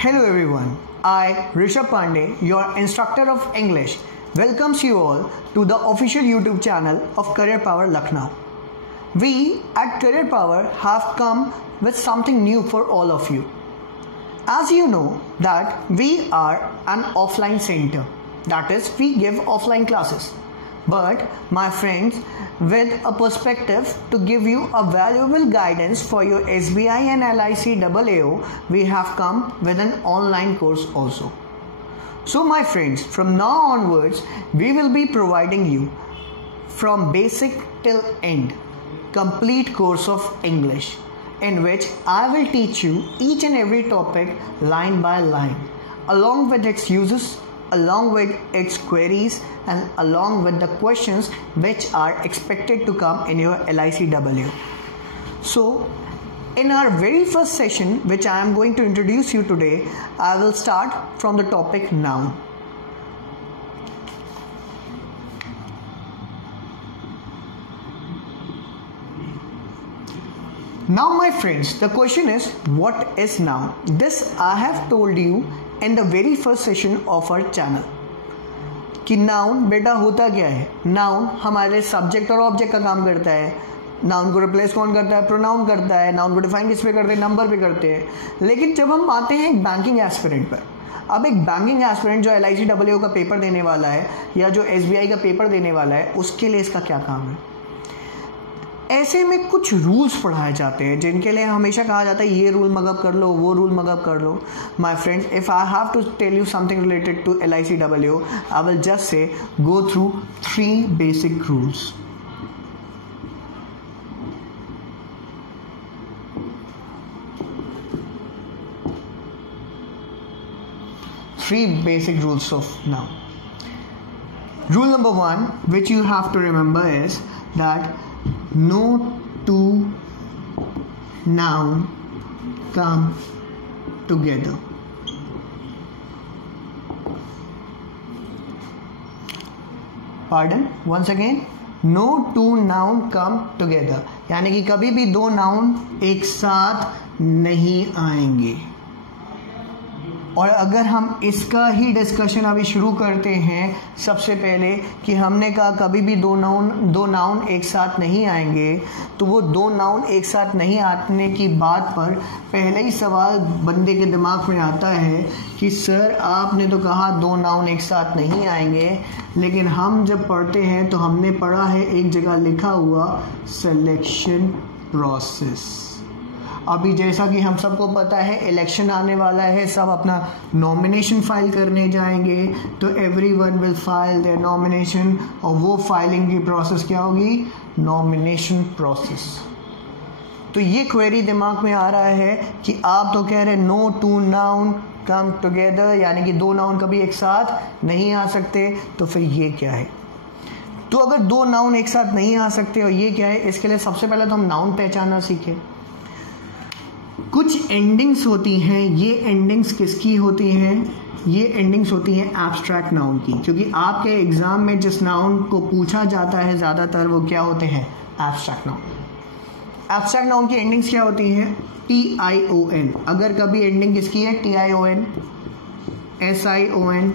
Hello everyone, I Rishabh Pandey, your instructor of English, welcomes you all to the official YouTube channel of Career Power Lucknow. We at Career Power have come with something new for all of you. As you know that we are an offline center, that is we give offline classes. But my friends, with a perspective to give you a valuable guidance for your SBI and LIC AAO, we have come with an online course also. So my friends, from now onwards, we will be providing you from basic till end, complete course of English, in which I will teach you each and every topic line by line, along with its uses, along with its queries, and along with the questions which are expected to come in your LICW. So in our very first session, which I am going to introduce you today, I will start from the topic noun. Now my friends, the question is, what is noun? This I have told you in the very first session of our channel कि noun बेटा होता क्या है. Noun हमारे subject और object का काम करता है. नाउन को रिप्लेस कौन करता है? प्रोनाउन करता है. नाउन को डिफाइन किस पे करते हैं? नंबर पे करते हैं. लेकिन जब हम आते हैं एक बैंकिंग एस्पिरेंट पर, अब एक बैंकिंग एस्पिरेंट जो LICW का पेपर देने वाला है या जो SBI का पेपर देने वाला है, उसके लिए इसका क्या काम है? ऐसे में कुछ रूल्स पढ़ाए जाते हैं जिनके लिए हमेशा कहा जाता है ये रूल मगअप कर लो, वो रूल मगअप कर लो. My friends, if I have to tell you something related to LICW, I will just say go through 3 basic rules. Three basic rules of noun. Rule number 1, which you have to remember, is that no two noun come together. Pardon? Once again, no two noun come together. यानी कि कभी भी दो noun एक साथ नहीं आएंगे. और अगर हम इसका ही डिस्कशन अभी शुरू करते हैं, सबसे पहले कि हमने कहा कभी भी दो नाउन एक साथ नहीं आएंगे, तो वो दो नाउन एक साथ नहीं आने की बात पर पहले ही सवाल बंदे के दिमाग में आता है कि सर आपने तो कहा दो नाउन एक साथ नहीं आएंगे, लेकिन हम जब पढ़ते हैं तो हमने पढ़ा है एक जगह लिखा हुआ सिलेक्शन प्रोसेस. अभी जैसा कि हम सबको पता है इलेक्शन आने वाला है, सब अपना नॉमिनेशन फाइल करने जाएंगे, तो everyone will file there nomination, और वो फाइलिंग की प्रोसेस क्या होगी? Nomination process. तो ये क्वेरी दिमाग में आ रहा है कि आप तो कह रहे no two noun come together, यानी कि दो नाउन कभी एक साथ नहीं आ सकते, तो फिर ये क्या है? तो अगर दो नाउन एक साथ नहीं आ सकते और ये क्या है, इसके लिए सबसे पहले तो हम नाउन पहचानना सीखें. कुछ एंडिंग्स होती हैं, ये एंडिंग्स किसकी होती हैं? ये एंडिंग्स होती हैं एब्स्ट्रैक्ट नाउन की, क्योंकि आपके एग्जाम में जिस नाउन को पूछा जाता है ज़्यादातर वो क्या होते हैं? Abstract noun. एब्स्ट्रैक्ट नाउन की एंडिंग्स क्या होती हैं? TION. अगर कभी एंडिंग किसकी है? TION, SION,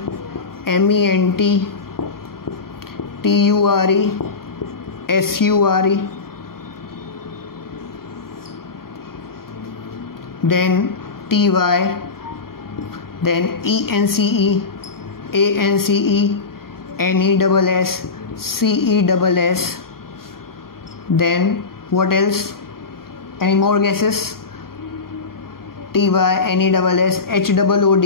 MENT, TURE, SURE, then TY, then ENCE, ANCE, NESS, CESS, then what else? Any more guesses? TY, NESS, HOOD.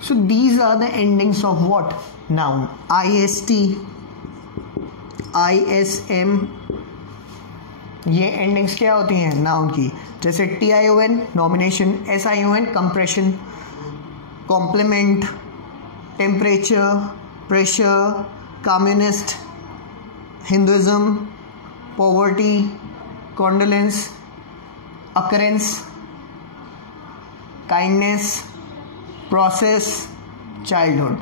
So these are the endings of what? Noun. IST, ISM, ये endings क्या होती हैं noun की? जैसे TION nomination, SION compression, complement, temperature, pressure, communist, Hinduism, poverty, condolence, occurrence, kindness, process, childhood.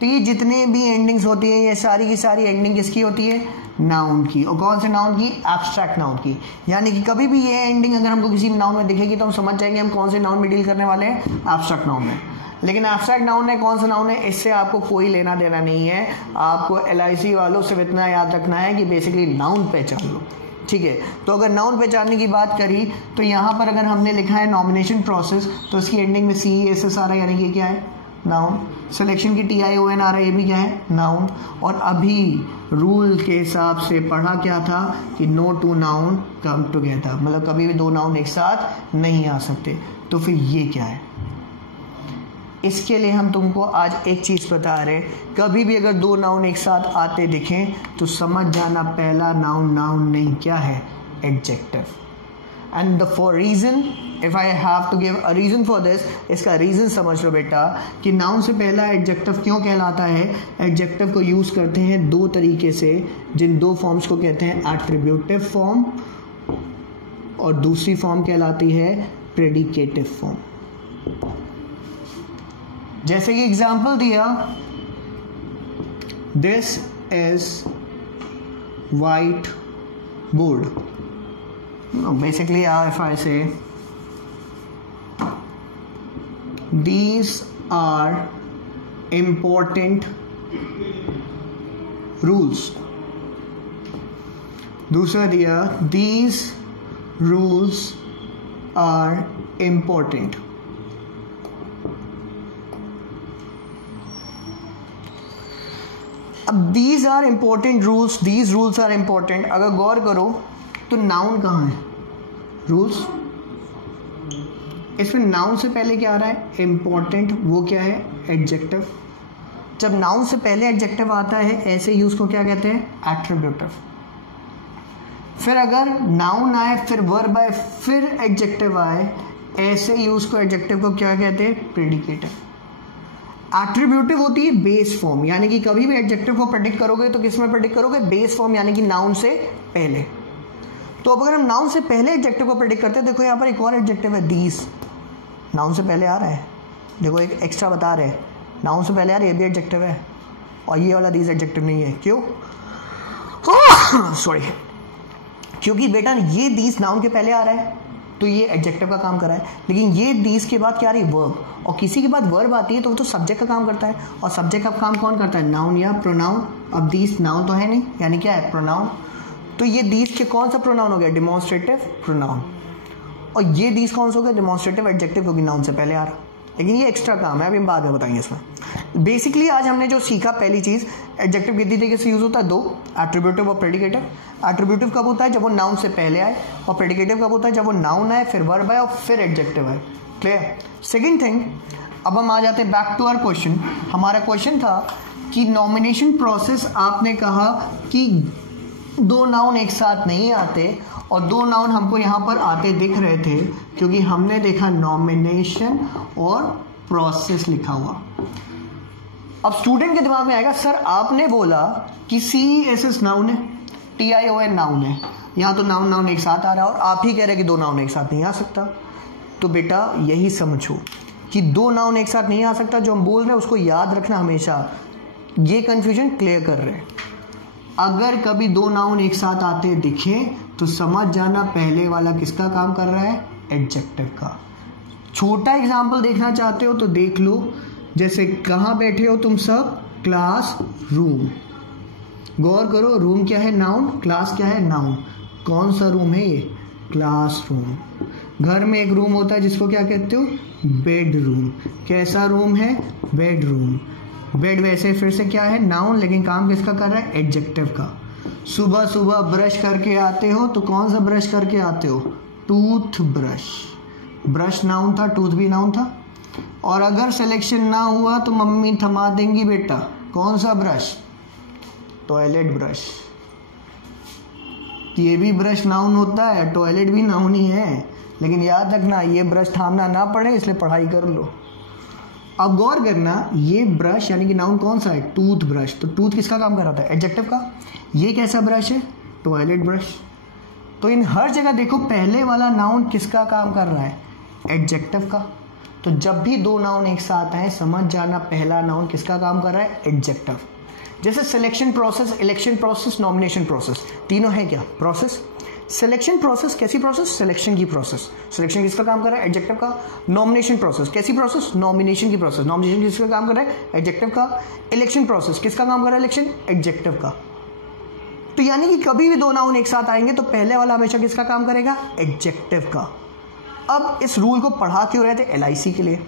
तो ये जितने भी एंडिंग्स होती है, ये सारी की सारी एंडिंग किसकी होती है? नाउन की, और कौन से नाउन की? एब्स्ट्रैक्ट नाउन की। यानी कि कभी भी ये एंडिंग अगर हमको किसी नाउन में दिखेगी तो हम समझ जाएंगे हम कौन से नाउन में डील करने वाले हैं, एब्स्ट्रैक्ट नाउन में। लेकिन एब्स्ट्रैक्ट नाउन है कौन सा नाउन है, इससे आपको कोई लेना देना नहीं है। आपको LIC वालों से इतना याद रखना है कि बेसिकली नाउन पहचान लो, ठीक है। तो अगर नाउन पहचानने की बात करी तो यहाँ पर अगर हमने लिखा है नॉमिनेशन प्रोसेस, तो इसकी एंडिंग में CESS आ रहा है, यानी कि क्या है? नाउन। सिलेक्शन की TION आ रहा है, ये भी क्या है? नाउन। और अभी रूल के हिसाब से पढ़ा क्या था कि no two noun come together, मतलब कभी भी दो नाउन एक साथ नहीं आ सकते। तो फिर ये क्या है? इसके लिए हम तुमको आज एक चीज़ बता रहे, कभी भी अगर दो नाउन एक साथ आते दिखें तो समझ जाना पहला नाउन नाउन नहीं, क्या है? Adjective. And the for reason, if I have to give a reason for this, इसका रीज़न समझ लो बेटा कि नाउन से पहला एडजेक्टिव क्यों कहलाता है। एडजेक्टिव को यूज़ करते हैं दो तरीके से, जिन दो फॉर्म्स को कहते हैं एट्रीब्यूटिव फॉर्म, और दूसरी फॉर्म कहलाती है प्रेडिकेटिव फॉर्म। जैसे कि एग्जाम्पल दिया, this is white board. Basically if I से these are important rules। दूसरा दिया, these rules are important। अब these are important rules, these rules are important, अगर गौर करो तो नाउन कहाँ है? रूल्स। इसमें नाउन से पहले क्या आ रहा है? इम्पोर्टेंट। वो क्या है? एडजेक्टिव। जब नाउन से पहले एडजेक्टिव आता है ऐसे यूज को क्या कहते हैं? एट्रीब्यूटिव। फिर अगर नाउन आए, फिर वर्ब आए, फिर एडजेक्टिव आए, ऐसे यूज को एडजेक्टिव को क्या कहते हैं? प्रेडिकेटिव। एट्रीब्यूटिव होती है बेस फॉर्म, यानी कि कभी भी एडजेक्टिव को प्रेडिक्ट करोगे तो किस में प्रेडिक्ट करोगे? बेस फॉर्म, यानी कि नाउन से पहले। तो अब अगर हम नाउन से पहले एडजेक्टिव को प्रेडिक्ट करते हैं, देखो यहाँ पर एक और एडजेक्टिव है, दीज। नाउन से पहले आ रहा है, देखो एक एक्स्ट्रा बता रहे हैं, नाउन से पहले आ रहा है, ये भी एडजेक्टिव है, और ये वाला दीज एडजेक्टिव नहीं है। क्यों? सॉरी, क्योंकि बेटा ये दीज नाउन के पहले आ रहा है तो ये एडजेक्टिव का काम कर रहा है, लेकिन ये दीज के बाद क्या आ रही है? वर्ब। और किसी के बाद वर्ब आती है तो वो तो सब्जेक्ट का काम करता है, और सब्जेक्ट का काम कौन करता है? नाउन या प्रोनाउन। अब दीज नाउन तो है नहीं, यानी क्या है? प्रोनाउन। तो ये दीज के कौन सा प्रोनाउन हो गया? Demonstrative pronoun. और ये दीज कौन सा हो गया? डिमॉन्स्ट्रेटिव एडजेक्टिव, क्योंकि नाउन से पहले आ रहा। लेकिन ये एक्स्ट्रा काम है, अभी हम बाद में बताएंगे इसमें। बेसिकली आज हमने जो सीखा, पहली चीज़, एडजेक्टिव कितनी तरीके से यूज होता है? दो, एट्रीब्यूटिव और प्रेडिकेटिव। एट्रीब्यूटिव कब होता है? जब वो नाउन से पहले आए, और प्रेडिकेटिव कब होता है? जब वो नाउन आए, फिर वर्ब आए, और फिर एडजेक्टिव आए। क्लियर? सेकेंड थिंग, अब हम आ जाते हैं बैक टू आवर क्वेश्चन। हमारा क्वेश्चन था कि नॉमिनेशन प्रोसेस, आपने कहा कि दो नाउन एक साथ नहीं आते, और दो नाउन हमको यहाँ पर आते दिख रहे थे क्योंकि हमने देखा नॉमिनेशन और प्रोसेस लिखा हुआ। अब स्टूडेंट के दिमाग में आएगा, सर आपने बोला कि CESS नाउन है, TION नाउन है, यहाँ तो नाउन नाउन एक साथ आ रहा है, और आप ही कह रहे हैं कि दो नाउन एक साथ नहीं आ सकता। तो बेटा यही समझो कि दो नाउन एक साथ नहीं आ सकता, जो हम बोल रहे हैं उसको याद रखना हमेशा। ये कंफ्यूजन क्लियर कर रहे हैं। अगर कभी दो नाउन एक साथ आते दिखे तो समझ जाना पहले वाला किसका काम कर रहा है? एडजेक्टिव का। छोटा एग्जाम्पल देखना चाहते हो तो देख लो, जैसे कहाँ बैठे हो तुम सब? Class room. गौर करो, रूम क्या है? नाउन। क्लास क्या है? नाउन। कौन सा रूम है ये? Class room. घर में एक रूम होता है जिसको क्या कहते हो? बेडरूम। कैसा रूम है? बेडरूम। बेड वैसे फिर से क्या है? नाउन, लेकिन काम किसका कर रहा है? एडजेक्टिव का। सुबह सुबह ब्रश करके आते हो तो कौन सा ब्रश करके आते हो? Tooth brush. ब्रश नाउन था, टूथ भी नाउन था। और अगर सिलेक्शन ना हुआ तो मम्मी थमा देंगी बेटा, कौन सा ब्रश? Toilet brush. ये भी ब्रश नाउन होता है, टॉयलेट भी नाउन ही है, लेकिन याद रखना ये ब्रश थामना ना पड़े, इसलिए पढ़ाई कर लो। अब गौर करना, ये ब्रश यानी कि नाउन कौन सा है? Tooth brush. तो टूथ किसका काम कर रहा था? एडजेक्टिव का। ये कैसा ब्रश है? Toilet brush. तो इन हर जगह देखो पहले वाला नाउन किसका काम कर रहा है? एडजेक्टिव का। तो जब भी दो नाउन एक साथ आए समझ जाना पहला नाउन किसका काम कर रहा है? एडजेक्टिव। जैसे selection process, election process, nomination process, तीनों है क्या प्रोसेस। सिलेक्शन प्रोसेस कैसी प्रोसेस, सिलेक्शन की प्रोसेस, सिलेक्शन किसका काम कर रहा है, एडजेक्टिव का। नॉमिनेशन प्रोसेस कैसी प्रोसेस, नॉमिनेशन की प्रोसेस, नॉमिनेशन किसका काम कर रहा है, एडजेक्टिव का। इलेक्शन प्रोसेस किसका काम कर रहा है, इलेक्शन, एडजेक्टिव का। तो यानी कि कभी भी दो नाउन एक साथ आएंगे तो पहले वाला हमेशा किसका काम करेगा, एडजेक्टिव का। अब इस रूल को पढ़ा क्यों रहे थे, LIC के लिए।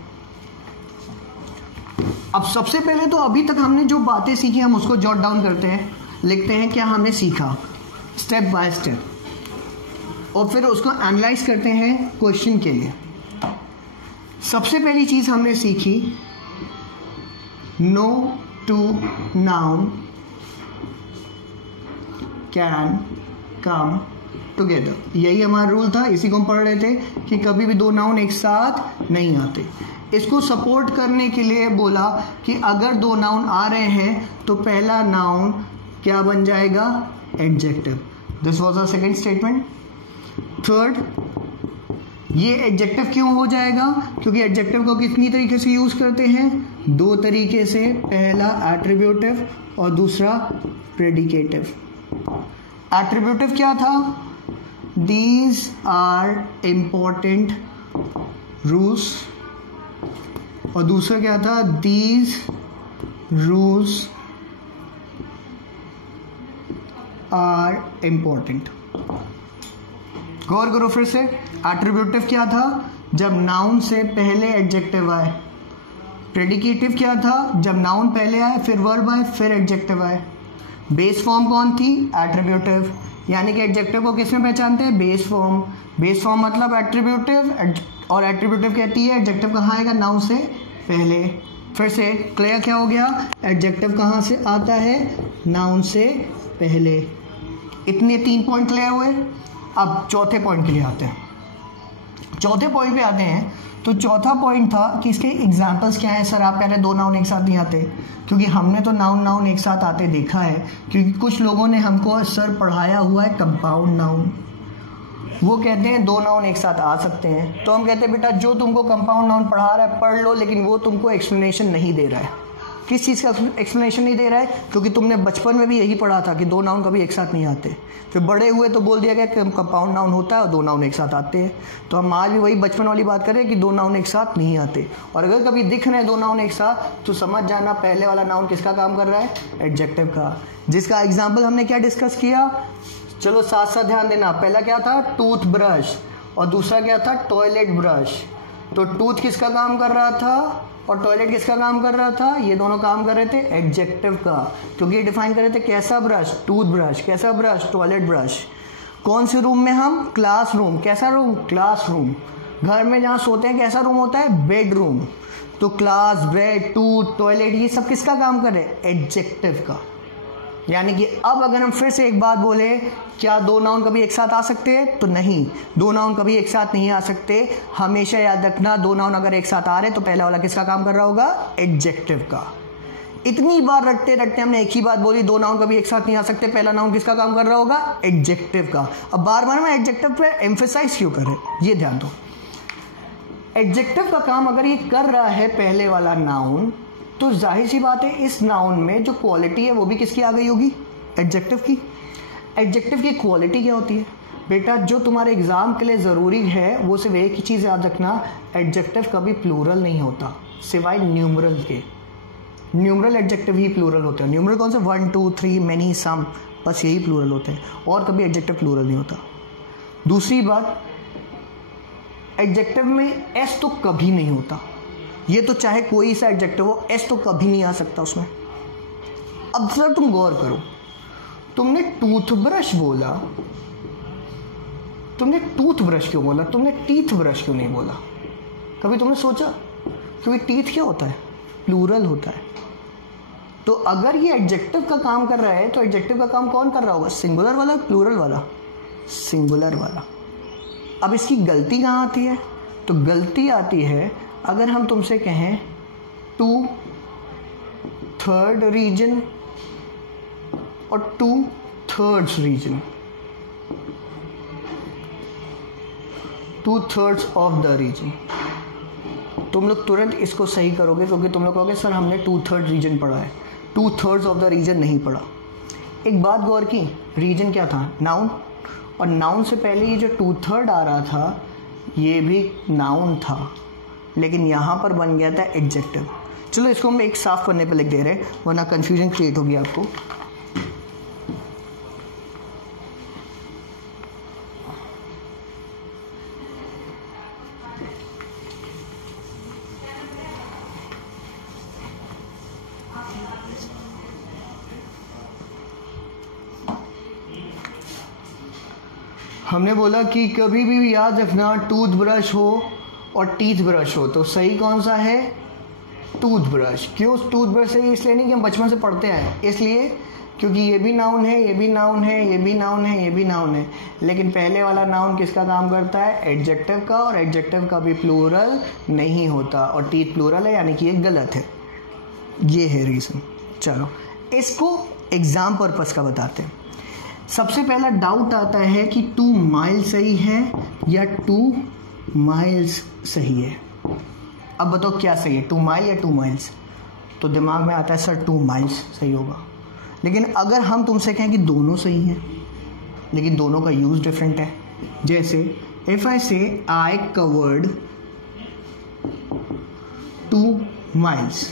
अब सबसे पहले तो अभी तक हमने जो बातें सीखी हम उसको जॉट डाउन करते हैं, लिखते हैं क्या हमने सीखा स्टेप बाय स्टेप, और फिर उसको एनालाइज करते हैं क्वेश्चन के लिए। सबसे पहली चीज हमने सीखी no two noun can come together, यही हमारा रूल था, इसी को हम पढ़ रहे थे कि कभी भी दो नाउन एक साथ नहीं आते। इसको सपोर्ट करने के लिए बोला कि अगर दो नाउन आ रहे हैं तो पहला नाउन क्या बन जाएगा, adjective. This was our second statement. Third, ये एडजेक्टिव क्यों हो जाएगा, क्योंकि एडजेक्टिव को कितनी तरीके से यूज करते हैं, दो तरीके से, पहला एट्रीब्यूटिव और दूसरा प्रेडिकेटिव। एट्रीब्यूटिव क्या था, दीज आर इंपॉर्टेंट रूल्स, और दूसरा क्या था, दीज रूल्स आर इंपॉर्टेंट। गौर करो फिर से, एट्रीब्यूटिव क्या था, जब नाउन से पहले एडजेक्टिव आए। प्रेडिकेटिव क्या था, जब नाउन पहले आए फिर वर्ब आए फिर एडजेक्टिव आए। बेस फॉर्म कौन थी, एट्रीब्यूटिव, यानी कि एडजेक्टिव को किसमें पहचानते हैं, बेस फॉर्म। बेस फॉर्म मतलब एट्रीब्यूटिव, और एट्रीब्यूटिव कहती है एडजेक्टिव कहाँ आएगा, नाउन से पहले। फिर से क्लियर क्या हो गया, एडजेक्टिव कहाँ से आता है, नाउन से पहले। इतने 3 पॉइंट क्लियर हुए। अब चौथे पॉइंट के लिए आते हैं। चौथे पॉइंट पे आते हैं तो चौथा पॉइंट था कि इसके एग्जाम्पल्स क्या है। सर आप कह रहे हैं दो नाउन एक साथ नहीं आते, क्योंकि हमने तो नाउन एक साथ आते देखा है, क्योंकि कुछ लोगों ने हमको सर पढ़ाया हुआ है कंपाउंड नाउन, वो कहते हैं दो नाउन एक साथ आ सकते हैं। तो हम कहते हैं बेटा जो तुमको कंपाउंड नाउन पढ़ा रहा है पढ़ लो, लेकिन वो तुमको एक्सप्लेनेशन नहीं दे रहा है। किस चीज़ का एक्सप्लेनेशन नहीं दे रहा है, क्योंकि तुमने बचपन में भी यही पढ़ा था कि दो नाउन कभी एक साथ नहीं आते। फिर बड़े हुए तो बोल दिया गया कि कंपाउंड नाउन होता है और दो नाउन एक साथ आते हैं। तो हम आज भी वही बचपन वाली बात करें कि दो नाउन एक साथ नहीं आते। और अगर कभी दिख रहे हैं दो नाउन एक साथ तो समझ जाना पहले वाला नाउन किसका काम कर रहा है, एडजेक्टिव का। जिसका एग्जाम्पल हमने क्या डिस्कस किया, चलो साथ साथ ध्यान देना। पहला क्या था, टूथ ब्रश, और दूसरा क्या था, टॉयलेट ब्रश। तो टूथ किसका काम कर रहा था और टॉयलेट किसका काम कर रहा था, ये दोनों काम कर रहे थे एडजेक्टिव का, क्योंकि ये डिफाइन कर रहे थे कैसा ब्रश, टूथ ब्रश, कैसा ब्रश, टॉयलेट ब्रश। कौन से रूम में हम, क्लासरूम। कैसा रूम, क्लासरूम। घर में जहाँ सोते हैं कैसा रूम होता है, बेडरूम। तो क्लास, बेड, टूथ, टॉयलेट, ये सब किसका काम कर रहे हैं, एडजेक्टिव का। यानी कि अब अगर हम फिर से एक बात बोले, क्या दो नाउन कभी एक साथ आ सकते हैं, तो नहीं, दो नाउन कभी एक साथ नहीं आ सकते। हमेशा याद रखना, दो नाउन अगर एक साथ आ रहे तो पहला वाला किसका काम कर रहा होगा, एडजेक्टिव का। इतनी बार रटते रटते हमने एक ही बात बोली, दो नाउन कभी एक साथ नहीं आ सकते, पहला नाउन किसका काम कर रहा होगा, एडजेक्टिव का। अब बार बार मैं एडजेक्टिव पे एम्फेसाइज क्यों कर रहे, ये ध्यान दो। एडजेक्टिव का काम अगर ये कर रहा है पहले वाला नाउन, तो जाहिर सी बात है इस नाउन में जो क्वालिटी है वो भी किसकी आ गई होगी, एडजेक्टिव की। एडजेक्टिव की क्वालिटी क्या होती है बेटा, जो तुम्हारे एग्जाम के लिए ज़रूरी है वो सिर्फ एक ही चीज़ याद रखना, एडजेक्टिव कभी प्लूरल नहीं होता सिवाय न्यूमरल के। न्यूमरल एडजेक्टिव ही प्लूरल होते हैं। न्यूमरल कौन से, 1 2 3 मेनी सम, बस यही प्लूरल होते हैं, और कभी एडजेक्टिव प्लूरल नहीं होता। दूसरी बात, एडजेक्टिव में एस तो कभी नहीं होता, ये तो चाहे कोई सा एडजेक्टिव हो, एस तो कभी नहीं आ सकता उसमें। अब सर तुम गौर करो, तुमने टूथब्रश बोला, तुमने टूथब्रश क्यों बोला, तुमने टीथ ब्रश क्यों नहीं बोला, कभी तुमने सोचा? क्योंकि टीथ क्या होता है, प्लूरल होता है। तो अगर ये एडजेक्टिव का काम कर रहा है तो एडजेक्टिव का काम कौन कर रहा होगा, सिंगुलर वाला, प्लूरल वाला, सिंगुलर वाला। अब इसकी गलती कहाँ आती है, तो गलती आती है अगर हम तुमसे कहें 2/3 रीजन और 2/3 रीजन, 2/3 ऑफ द रीजन, तुम लोग तुरंत इसको सही करोगे, क्योंकि तुम लोग कहोगे सर हमने 2/3 रीजन पढ़ा है। 2/3 ऑफ द रीजन नहीं पढ़ा। एक बात गौर की, रीजन क्या था? नाउन, और नाउन से पहले ये जो 2/3 आ रहा था ये भी नाउन था, लेकिन यहाँ पर बन गया था एडजेक्टिव। चलो इसको हम एक साफ पन्ने पे लिख दे रहे हैं, वरना कंफ्यूजन क्रिएट होगी आपको। हमने बोला कि कभी भी याद रखना टूथब्रश हो और टीथ ब्रश हो तो सही कौन सा है? टूथब्रश। क्यों टूथब्रश है? इसलिए नहीं कि हम बचपन से पढ़ते आए, इसलिए क्योंकि ये भी नाउन है, ये भी नाउन है, ये भी नाउन है, ये भी नाउन है, लेकिन पहले वाला नाउन किसका काम करता है? एडजेक्टिव का, और एडजेक्टिव का भी प्लूरल नहीं होता, और टीथ प्लूरल है, यानी कि ये गलत है। ये है रीज़न। चलो इसको एग्जाम पर्पस का बताते हैं। सबसे पहला डाउट आता है कि 2 माइल सही है या 2 माइल्स सही है। अब बताओ क्या सही है, 2 माइल या 2 माइल्स? तो दिमाग में आता है सर 2 माइल्स सही होगा। लेकिन अगर हम तुमसे कहें कि दोनों सही हैं, लेकिन दोनों का यूज डिफरेंट है। जैसे इफ आई से आई कवर्ड 2 माइल्स,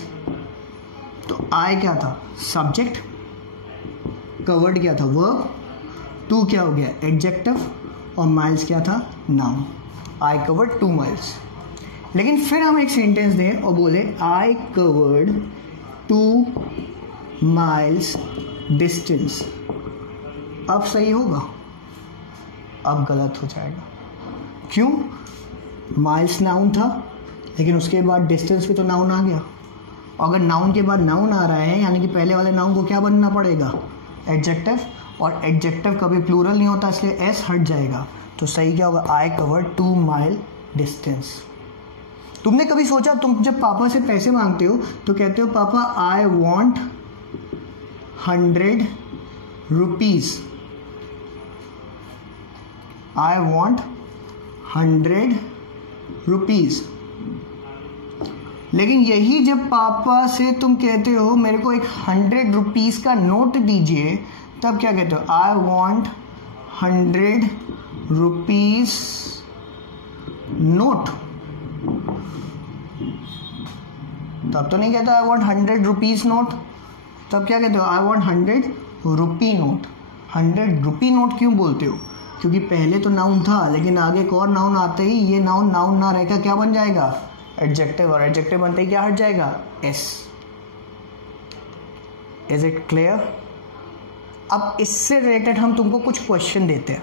तो आई क्या था? सब्जेक्ट, कवर्ड क्या था? वर्ब, 2 क्या हो गया? एडजेक्टिव, और माइल्स क्या था? नाउन। I covered 2 miles. लेकिन फिर हम एक सेंटेंस दें और बोले आई कवर्ड 2 माइल्स डिस्टेंस, अब सही होगा? अब गलत हो जाएगा। क्यों? माइल्स नाउन था, लेकिन उसके बाद डिस्टेंस भी तो नाउन आ गया। अगर नाउन के बाद नाउन आ रहा है, यानी कि पहले वाले नाउन को क्या बनना पड़ेगा? एडजेक्टिव, और एडजेक्टिव कभी प्लूरल नहीं होता, इसलिए एस हट जाएगा। तो सही क्या होगा? I covered 2 mile distance. तुमने कभी सोचा, तुम जब पापा से पैसे मांगते हो तो कहते हो पापा I want 100 rupees, I want 100 rupees. लेकिन यही जब पापा से तुम कहते हो मेरे को एक 100 रुपीज का नोट दीजिए, तब क्या कहते हो? I want 100 rupees note. तब तो नहीं कहते आई वॉन्ट 100 रुपीज नोट, तब क्या कहते हो? I want 100 rupee note. 100 rupee note क्यों बोलते हो? क्योंकि पहले तो नाउन था, लेकिन आगे एक और नाउन आते ही ये नाउन नाउन ना रहकर क्या बन जाएगा? एडजेक्टिव, और एडजेक्टिव बनते ही क्या हट जाएगा? एस। Is it clear? अब इससे रिलेटेड हम तुमको कुछ क्वेश्चन देते हैं।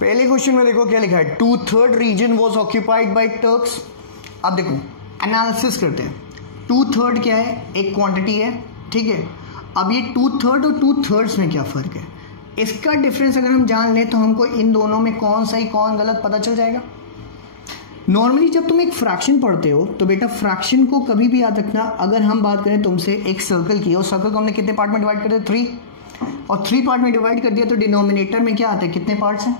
पहले क्वेश्चन में देखो क्या लिखा है, 2/3 region was occupied by Turks. अब देखो एनालिसिस करते हैं। 2/3 क्या है? एक क्वांटिटी है, ठीक है। अब ये 2/3 और 2/3 में क्या फर्क है? इसका डिफरेंस अगर हम जान लें तो हमको इन दोनों में कौन सही कौन गलत पता चल जाएगा। नॉर्मली जब तुम एक फ्रैक्शन पढ़ते हो तो बेटा फ्रैक्शन को कभी भी याद रखना, अगर हम बात करें तुमसे एक सर्कल की, और सर्कल को हमने कितने पार्ट में डिवाइड कर दिया? 3, और 3 पार्ट में डिवाइड कर दिया तो डिनोमिनेटर में क्या आता है? कितने पार्ट्स हैं,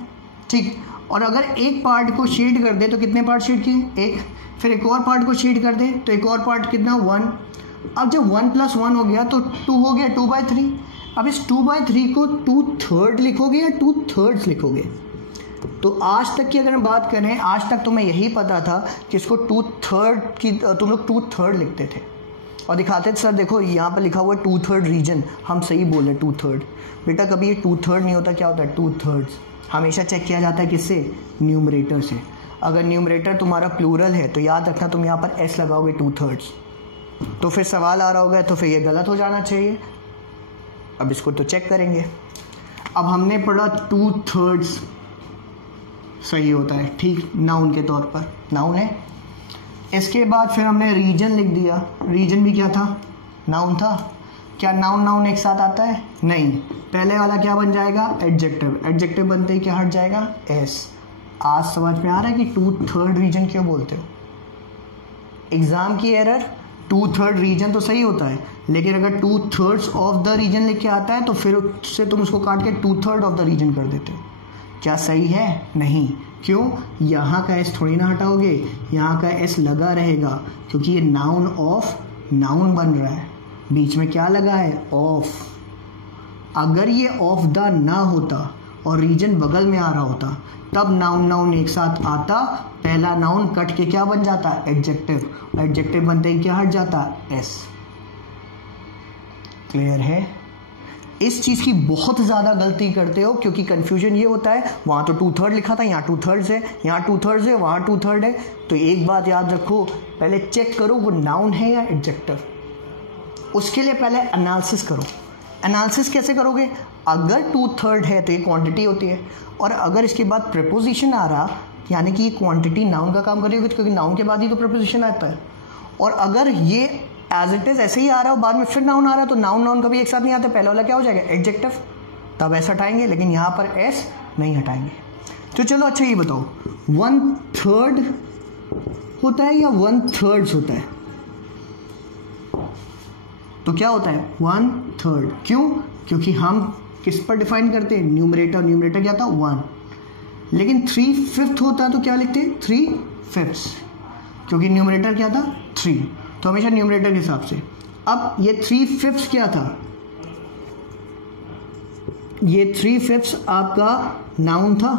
ठीक। और अगर एक पार्ट को शेड कर दे तो कितने पार्ट शेड किए? एक। फिर एक और पार्ट को शेड कर दे तो एक और पार्ट कितना? 1। अब जब 1 + 1 हो गया तो 2 हो गया, 2/3। अब इस 2/3 को 2/3 लिखोगे या 2/3 लिखोगे? तो आज तक की अगर हम बात करें, आज तक तुम्हें यही पता था कि इसको 2/3 की, तुम लोग 2/3 लिखते थे। और दिखाते थे सर देखो यहाँ पर लिखा हुआ है 2/3 रीजन, हम सही बोल रहे हैं 2/3। बेटा कभी ये 2/3 नहीं होता, क्या होता है 2/3। हमेशा चेक किया जाता है किससे, न्यूमरेटर से। अगर न्यूमरेटर तुम्हारा प्लूरल है तो याद रखना तुम यहाँ पर एस लगाओगे 2/3, तो फिर सवाल आ रहा होगा तो फिर ये गलत हो जाना चाहिए। अब इसको तो चेक करेंगे। अब हमने पढ़ा 2/3 सही होता है, ठीक, नाउन के तौर पर, नाउन है। इसके बाद फिर हमने रीजन लिख दिया, रीजन भी क्या था, नाउन था। क्या नाउन नाउन एक साथ आता है, नहीं, पहले वाला क्या बन जाएगा, एडजेक्टिव, एडजेक्टिव बनते ही क्या हट जाएगा, एस। आज समझ में आ रहा है कि 2/3 रीजन क्यों बोलते हो। एग्जाम की एरर, 2/3 रीजन तो सही होता है, लेकिन अगर 2/3 ऑफ द रीजन लिख के आता है तो फिर उससे तुम उसको काट के 2/3 ऑफ द रीजन कर देते हो। क्या सही है, नहीं, क्यों, यहाँ का एस थोड़ी ना हटाओगे, यहाँ का एस लगा रहेगा, क्योंकि ये नाउन ऑफ नाउन बन रहा है। बीच में क्या लगा है, ऑफ। अगर ये ऑफ द ना होता और रीजन बगल में आ रहा होता तब नाउन नाउन एक साथ आता, पहला नाउन कट के क्या बन जाता, एडजेक्टिव, एडजेक्टिव बनते ही क्या हट जाता, एस। क्लियर है। इस चीज की बहुत ज्यादा गलती करते हो, क्योंकि कंफ्यूजन ये होता है वहां तो 2/3 लिखा था, यहाँ 2/3 है, यहाँ 2/3 है, वहां 2/3 है। तो एक बात याद रखो, पहले चेक करो वो नाउन है या एडजेक्टिव। उसके लिए पहले एनालिसिस करो। एनालिसिस कैसे करोगे, अगर 2/3 है तो ये क्वांटिटी होती है, और अगर इसके बाद प्रीपोजिशन आ रहा यानी कि ये क्वांटिटी नाउन का काम करेगी, क्योंकि नाउन के बाद ही तो प्रीपोजिशन आता है। और अगर ये एज इट इज ऐसे ही आ रहा है बाद में फिर नाउन आ रहा है, तो नाउन नाउन कभी एक साथ नहीं आते, पहले वाला क्या हो जाएगा, एडजेक्टिव, तब ऐसा हटाएंगे, लेकिन यहाँ पर एस नहीं हटाएंगे। तो चलो अच्छा ये बताओ, 1/3 होता है या 1/3 होता है, तो क्या होता है 1/3। क्यों, क्योंकि हम किस पर डिफाइन करते हैं, न्यूमरेटर, न्यूमरेटर क्या था 1, लेकिन 3/5 होता है तो क्या लिखते हैं 3/5, क्योंकि न्यूमरेटर क्या था 3, तो हमेशा न्यूमरेटर के हिसाब से। अब ये 3/5 क्या था, ये 3/5 आपका नाउन था।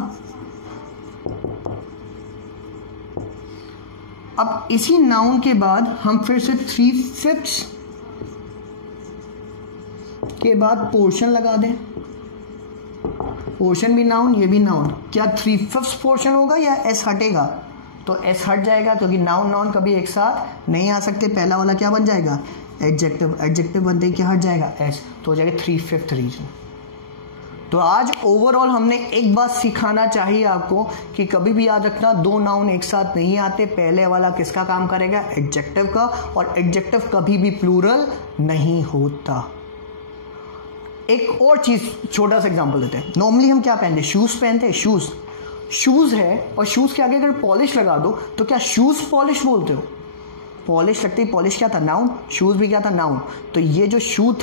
अब इसी नाउन के बाद हम फिर से 3/5 के बाद पोर्शन लगा दें, पोर्शन भी नाउन, ये भी नाउन। क्या 3/5 पोर्शन होगा या एस हटेगा, तो एस हट जाएगा, क्योंकि नाउन नाउन कभी एक साथ नहीं आ सकते। पहला वाला क्या बन जाएगा, एडजेक्टिव, एडजेक्टिव बनते ही क्या हट जाएगा, एस, तो हो जाएगा 3/5 रीजन। तो आज ओवरऑल हमने एक बात सिखाना चाहिए आपको कि कभी भी याद रखना, दो नाउन एक साथ नहीं आते, पहले वाला किसका काम करेगा, एडजेक्टिव का, और एडजेक्टिव कभी भी प्लूरल नहीं होता। एक और चीज, छोटा सा एग्जांपल देते हैं। नॉर्मली हम क्या पहनते हैं, शूज पहनते हैं, शूज, शूज है, और शूज के आगे अगर पॉलिश लगा दो तो क्या शूज पॉलिश बोलते हो, पॉलिश लगती, पॉलिश क्या था, नाउन, शूज भी क्या था, नाउन। तो ये जो शूज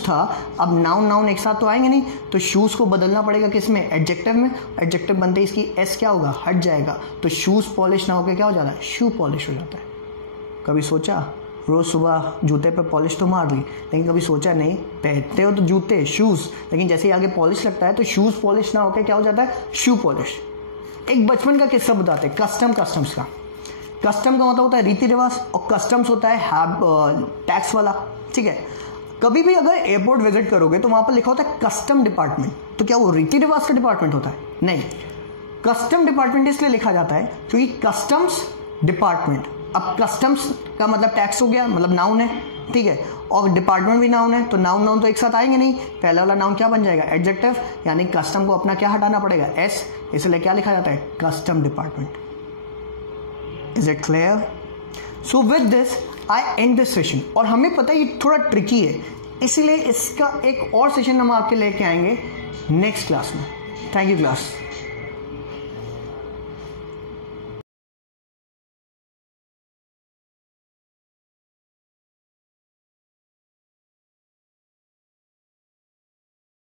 था, अब नाउन नाउन एक साथ तो आएंगे नहीं, तो शूज को बदलना पड़ेगा किस में, एडजेक्टिव में। एडजेक्टिव बनते ही इसकी एस क्या होगा, हट जाएगा, तो शूज पॉलिश ना होकर क्या हो जाता है, शू पॉलिश हो जाता है। कभी सोचा, रोज सुबह जूते पे पॉलिश तो मार ली, लेकिन कभी सोचा नहीं, पहनते हो तो जूते, शूज, लेकिन जैसे ही आगे पॉलिश लगता है तो शूज पॉलिश ना होकर क्या हो जाता है, शू पॉलिश। एक बचपन का किस्सा बताते हैं, कस्टम्स का। कस्टम का मतलब होता है रीति रिवाज, और कस्टम्स होता है टैक्स वाला, ठीक है। कभी भी अगर एयरपोर्ट विजिट करोगे तो वहां पर लिखा होता है कस्टम डिपार्टमेंट, तो क्या वो रीति रिवाज का डिपार्टमेंट होता है, नहीं। कस्टम डिपार्टमेंट इसलिए लिखा जाता है क्योंकि कस्टम्स डिपार्टमेंट, अब कस्टम्स का मतलब टैक्स हो गया, मतलब नाउन है, ठीक है, और डिपार्टमेंट भी नाउन है, तो नाउन नाउन तो एक साथ आएंगे नहीं, पहला वाला नाउन क्या बन जाएगा, एडजेक्टिव, यानी कस्टम को अपना क्या हटाना पड़ेगा, एस, इसलिए क्या लिखा जाता है, custom department. Is it clear? So with this I and this session. और हमें पता है ये थोड़ा ट्रिकी है, इसलिए इसका एक और सेशन हम आपके लेके आएंगे नेक्स्ट क्लास में। Thank you class.